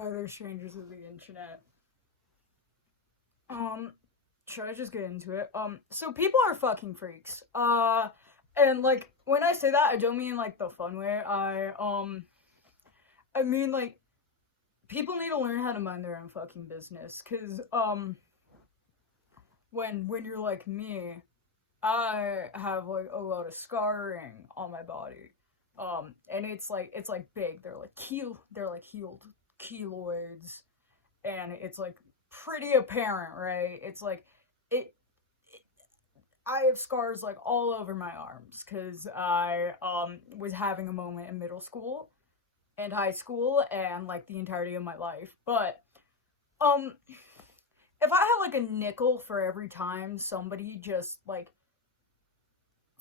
Hi there, strangers of the internet. Should I just get into it? So people are fucking freaks. And like when I say that, I don't mean like the fun way. I mean like people need to learn how to mind their own fucking business. Cause when you're like me, I have like a lot of scarring on my body. And it's like big. They're like healed keloids, and it's like pretty apparent, right? It's like it. I have scars like all over my arms because I was having a moment in middle school and high school and like the entirety of my life. But um, if I had like a nickel for every time somebody just like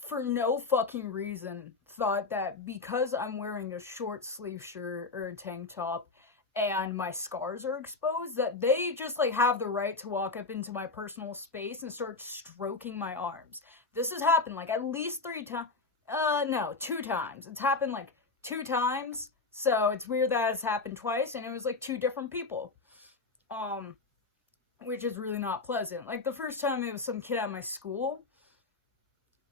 for no fucking reason thought that because I'm wearing a short sleeve shirt or a tank top and my scars are exposed that they just like have the right to walk up into my personal space and start stroking my arms. This has happened like at least 3 times. No, 2 times. It's happened like 2 times. So it's weird that it's happened twice and it was like two different people. Um which is really not pleasant. Like the first time it was some kid at my school.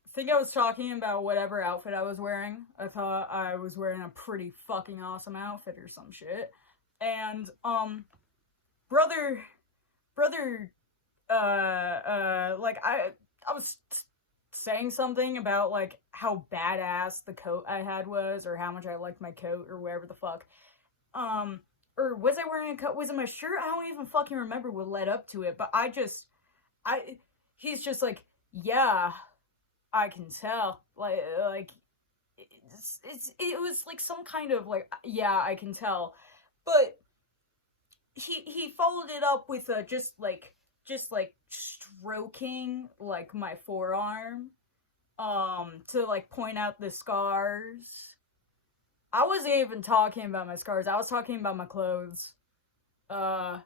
I think I was talking about whatever outfit I was wearing. I thought I was wearing a pretty fucking awesome outfit or some shit. And brother like I was saying something about like how badass the coat I had was or how much I liked my coat or whatever the fuck. Or was I wearing a coat? Was it my shirt? I don't even fucking remember what led up to it, but I he's just like, "Yeah, I can tell." Like it was like some kind of like, "Yeah, I can tell." But he followed it up with just like stroking like my forearm to like point out the scars. I wasn't even talking about my scars. I was talking about my clothes. So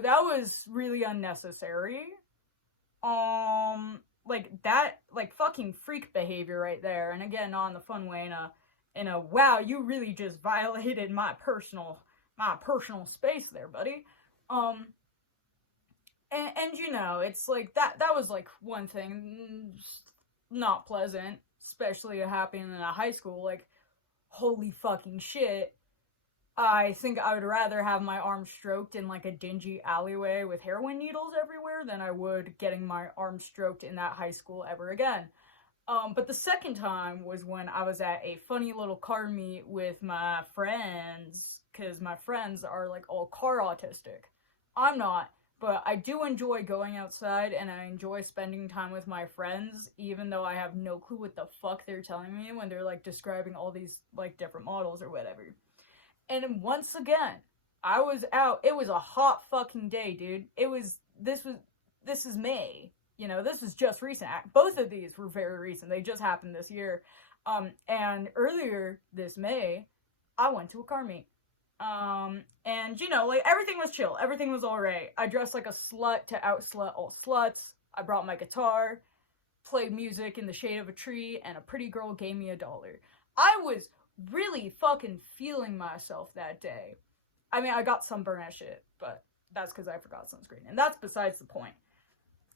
that was really unnecessary. Like that, like fucking freak behavior right there. And again, not in the fun way, in a wow, you really just violated my personal space there, buddy. Um, and you know, it's like that was like one thing, not pleasant, especially happening in a high school. Like, holy fucking shit. I think I would rather have my arm stroked in like a dingy alleyway with heroin needles everywhere than I would getting my arm stroked in that high school ever again. But the second time was when I was at a funny little car meet with my friends, because my friends are like all car autistic. I'm not, but I do enjoy going outside and I enjoy spending time with my friends, even though I have no clue what the fuck they're telling me when they're like describing all these like different models or whatever. And once again, I was out. It was a hot fucking day, dude. This is May. You know, this is just recent. Both of these were very recent. They just happened this year. And earlier this May, I went to a car meet. And you know, like everything was chill. Everything was alright. I dressed like a slut to outslut all sluts. I brought my guitar, played music in the shade of a tree, and a pretty girl gave me $1. I was really fucking feeling myself that day. I mean, I got sunburn as shit, but that's because I forgot sunscreen, and that's besides the point.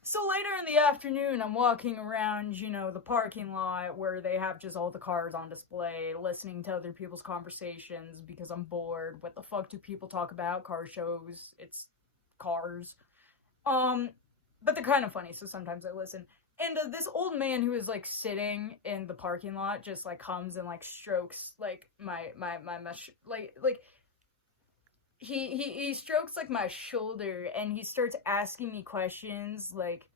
So later in the afternoon, I'm walking around, you know, the parking lot where they have just all the cars on display, listening to other people's conversations because I'm bored. What the fuck do people talk about? Car shows. It's cars. But they're kind of funny, so sometimes I listen. And this old man who is like sitting in the parking lot just like comes and like strokes like like he strokes like my shoulder and he starts asking me questions like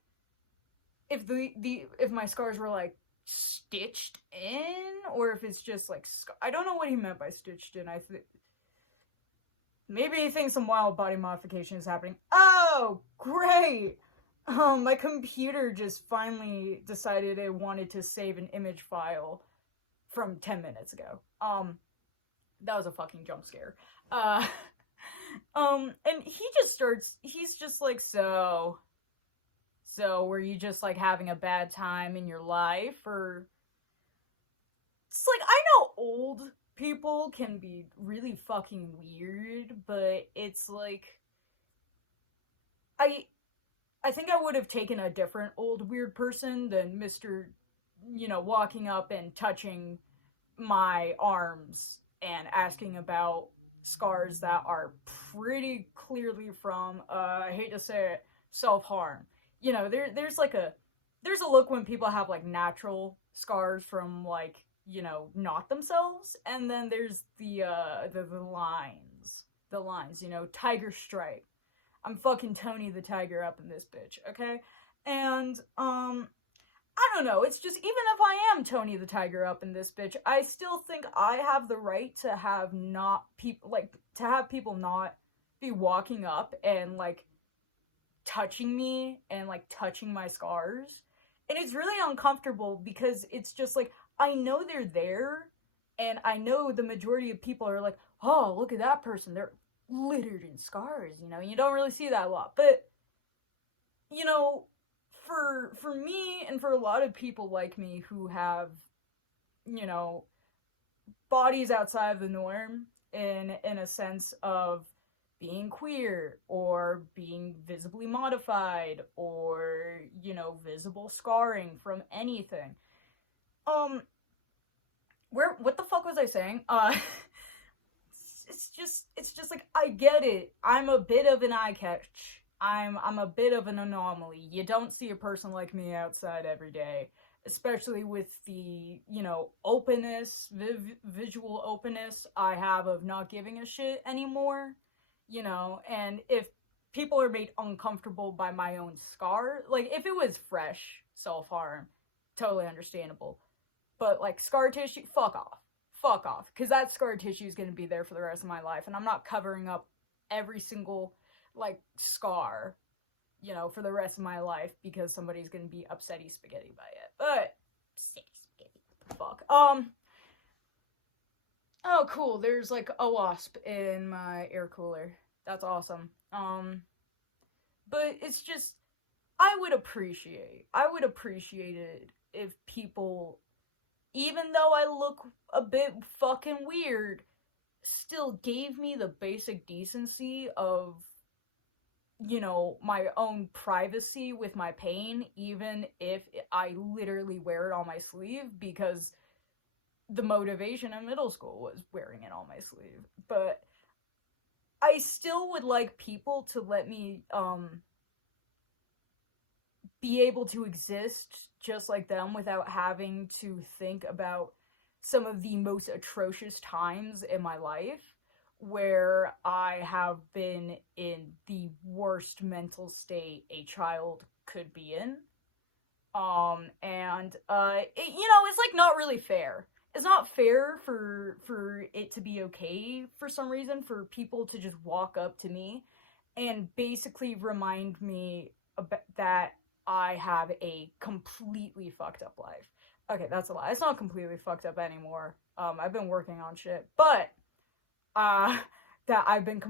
if my scars were like stitched in or if it's just like I don't know what he meant by stitched in. I think maybe he thinks some wild body modification is happening. Oh, great. My computer just finally decided it wanted to save an image file from 10 minutes ago. That was a fucking jump scare. Uh, and he's just like, so were you just like having a bad time in your life? Or it's like, I know old people can be really fucking weird, but it's like I I think I would have taken a different old weird person than Mr. Walking up and touching my arms and asking about scars that are pretty clearly from I hate to say it, self-harm. There's like there's a look when people have like natural scars from like, not themselves, and then there's the lines. The lines, tiger stripe. I'm fucking Tony the Tiger up in this bitch, okay? And I don't know. It's just, even if I am Tony the Tiger up in this bitch, I still think I have the right to have not people to have people not be walking up and like touching me and like touching my scars. And it's really uncomfortable because it's just like I know they're there, and I know the majority of people are like, "Oh, look at that person. They're littered in scars." You don't really see that a lot. But you know, for me and for a lot of people like me who have, you know, bodies outside of the norm in a sense of being queer or being visibly modified or, visible scarring from anything. Um what the fuck was I saying? It's just like I get it. I'm a bit of an eye catch. I'm a bit of an anomaly. You don't see a person like me outside every day, especially with the, openness, visual openness I have of not giving a shit anymore, and if people are made uncomfortable by my own scar, like if it was fresh self-harm, totally understandable. But like scar tissue, fuck off. Fuck off. Because that scar tissue is going to be there for the rest of my life. And I'm not covering up every single like scar, for the rest of my life because somebody's going to be upsetty spaghetti by it. But upsetty spaghetti. Fuck. Oh, cool. There's like a wasp in my air cooler. That's awesome. But it's just, I would appreciate it if people, even though I look a bit fucking weird, still gave me the basic decency of, my own privacy with my pain, even if I literally wear it on my sleeve, because the motivation in middle school was wearing it on my sleeve. But I still would like people to let me, be able to exist just like them without having to think about some of the most atrocious times in my life where I have been in the worst mental state a child could be in. It's like not really fair. It's not fair for it to be okay for some reason for people to just walk up to me and basically remind me that I have a completely fucked up life. Okay, that's a lie. It's not completely fucked up anymore. I've been working on shit, but that I've been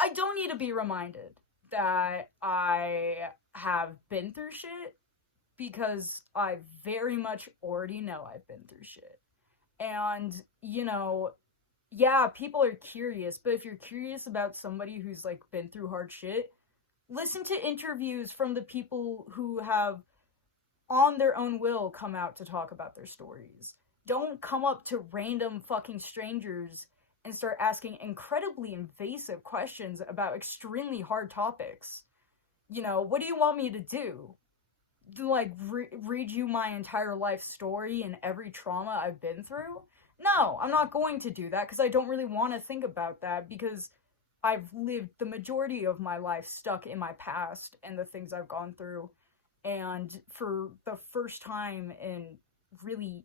I don't need to be reminded that I have been through shit, because I very much already know I've been through shit. And, yeah, people are curious, but if you're curious about somebody who's like been through hard shit, listen to interviews from the people who have on their own will come out to talk about their stories. Don't come up to random fucking strangers and start asking incredibly invasive questions about extremely hard topics. What do you want me to do? Like, read you my entire life story and every trauma I've been through? No, I'm not going to do that, because I don't really want to think about that, because I've lived the majority of my life stuck in my past and the things I've gone through. And for the first time in really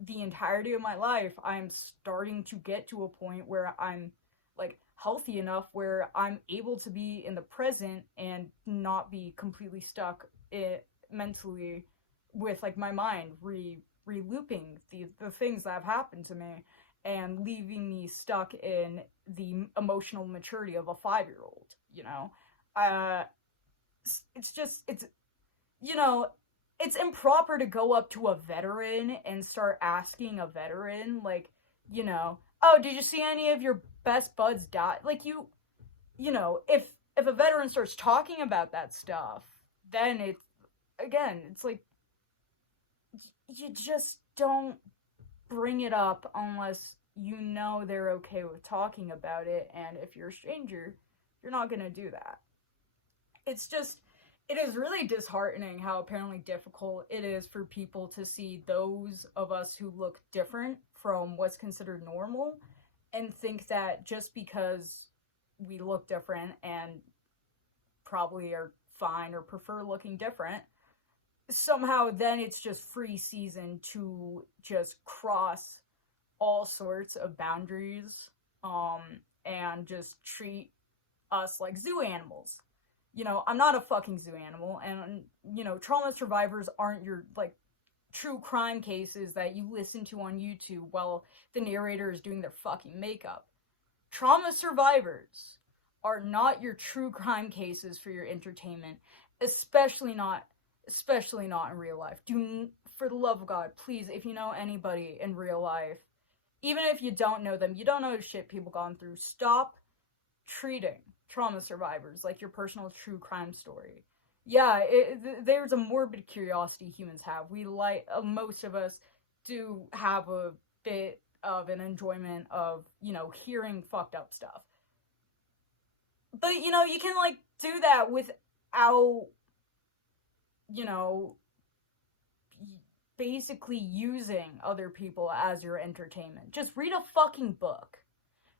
the entirety of my life, I'm starting to get to a point where I'm like healthy enough where I'm able to be in the present and not be completely stuck mentally with like my mind re-looping the things that have happened to me and leaving me stuck in the emotional maturity of a 5-year-old. It's it's improper to go up to a veteran and start asking a veteran, like, you know, oh, did you see any of your best buds die? Like, you know, if a veteran starts talking about that stuff, then it's like, you just don't bring it up unless you know they're okay with talking about it, and if you're a stranger, you're not gonna do that. It's just, it is really disheartening how apparently difficult it is for people to see those of us who look different from what's considered normal and think that just because we look different and probably are fine or prefer looking different, somehow then it's just free season to just cross all sorts of boundaries, and just treat us like zoo animals. You know, I'm not a fucking zoo animal, and, you know, trauma survivors aren't your, like, true crime cases that you listen to on YouTube while the narrator is doing their fucking makeup. Trauma survivors are not your true crime cases for your entertainment, especially not in real life. For the love of God, please, if you know anybody in real life, even if you don't know them, you don't know the shit people gone through, stop treating trauma survivors like your personal true crime story. Yeah, there's a morbid curiosity humans have. Most of us do have a bit of an enjoyment of, you know, hearing fucked up stuff. But, you know, you can, like, do that without, you know, basically using other people as your entertainment. Just read a fucking book.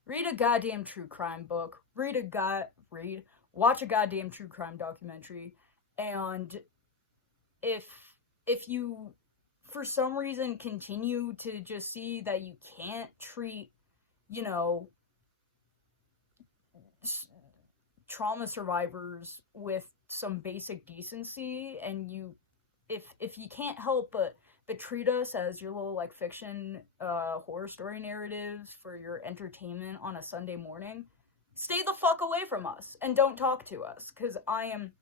Read a goddamn true crime book. Watch a goddamn true crime documentary. And if you, for some reason, continue to just see that you can't treat, you know, trauma survivors with some basic decency, and if you can't help but treat us as your little, like, fiction horror story narratives for your entertainment on a Sunday morning, stay the fuck away from us and don't talk to us, because I am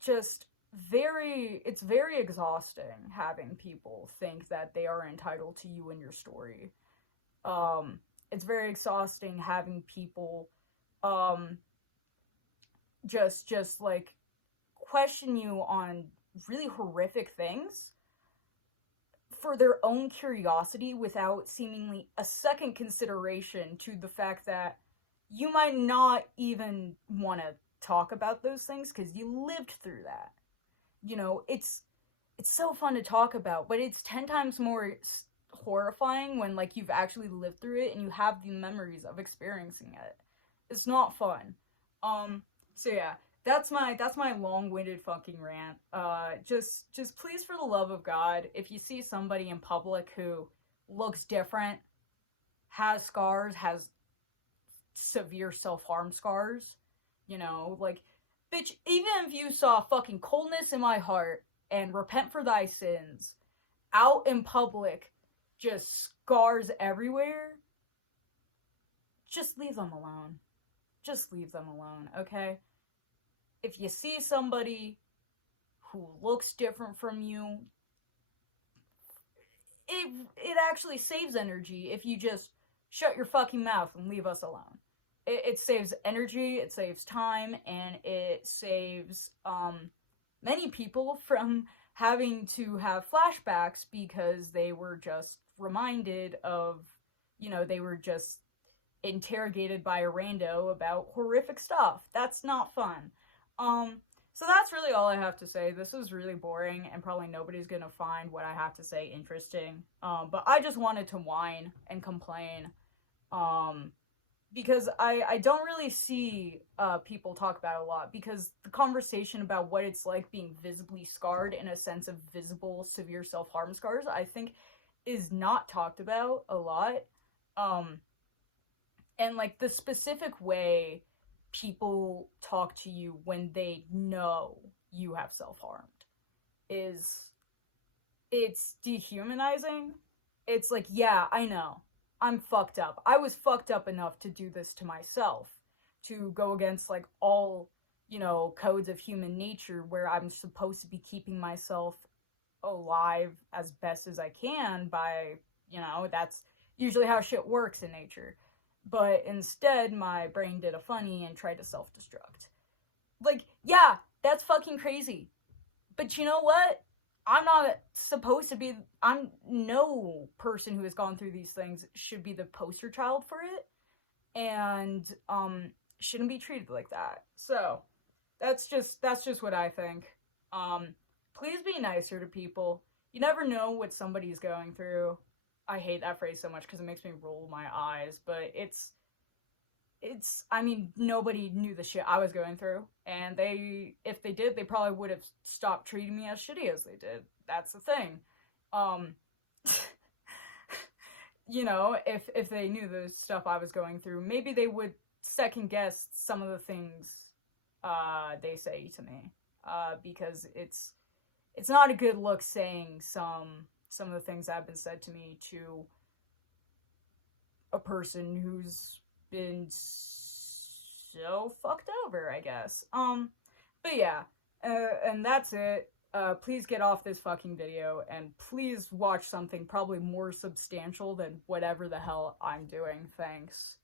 just it's very exhausting having people think that they are entitled to you and your story. It's very exhausting having people just like question you on really horrific things for their own curiosity without seemingly a second consideration to the fact that you might not even want to talk about those things because you lived through that. You know, it's so fun to talk about, but it's 10 times more horrifying when, like, you've actually lived through it and you have the memories of experiencing it. It's not fun. So yeah, that's my long-winded fucking rant. Just please, for the love of God, if you see somebody in public who looks different, has scars, has severe self-harm scars, you know, like, bitch, even if you saw fucking coldness in my heart and repent for thy sins out in public, just scars everywhere, just leave them alone. Just leave them alone, okay? If you see somebody who looks different from you, it actually saves energy if you just shut your fucking mouth and leave us alone. It saves energy, it saves time, and it saves many people from having to have flashbacks because they were just reminded of, you know, they were just interrogated by a rando about horrific stuff. That's not fun. So that's really all I have to say. This is really boring, and probably nobody's gonna find what I have to say interesting. But I just wanted to whine and complain. Because I don't really see people talk about it a lot, because the conversation about what it's like being visibly scarred in a sense of visible severe self-harm scars, I think, is not talked about a lot. And, like, the specific way people talk to you when they know you have self-harmed it's dehumanizing. It's like, yeah, I know. I'm fucked up. I was fucked up enough to do this to myself, to go against, like, all, you know, codes of human nature where I'm supposed to be keeping myself alive as best as I can by, that's usually how shit works in nature. But instead, my brain did a funny and tried to self-destruct. Like, yeah, that's fucking crazy. But you know what? I'm not supposed to be, I'm no person who has gone through these things should be the poster child for it. And, shouldn't be treated like that. So, that's just what I think. Please be nicer to people. You never know what somebody's going through. I hate that phrase so much because it makes me roll my eyes, but it's, I mean, nobody knew the shit I was going through, and if they did, they probably would have stopped treating me as shitty as they did. That's the thing. If they knew the stuff I was going through, maybe they would second guess some of the things, they say to me, because it's not a good look saying some of the things that have been said to me to a person who's been so fucked over, I guess. But yeah, and that's it. Please get off this fucking video, and please watch something probably more substantial than whatever the hell I'm doing. Thanks.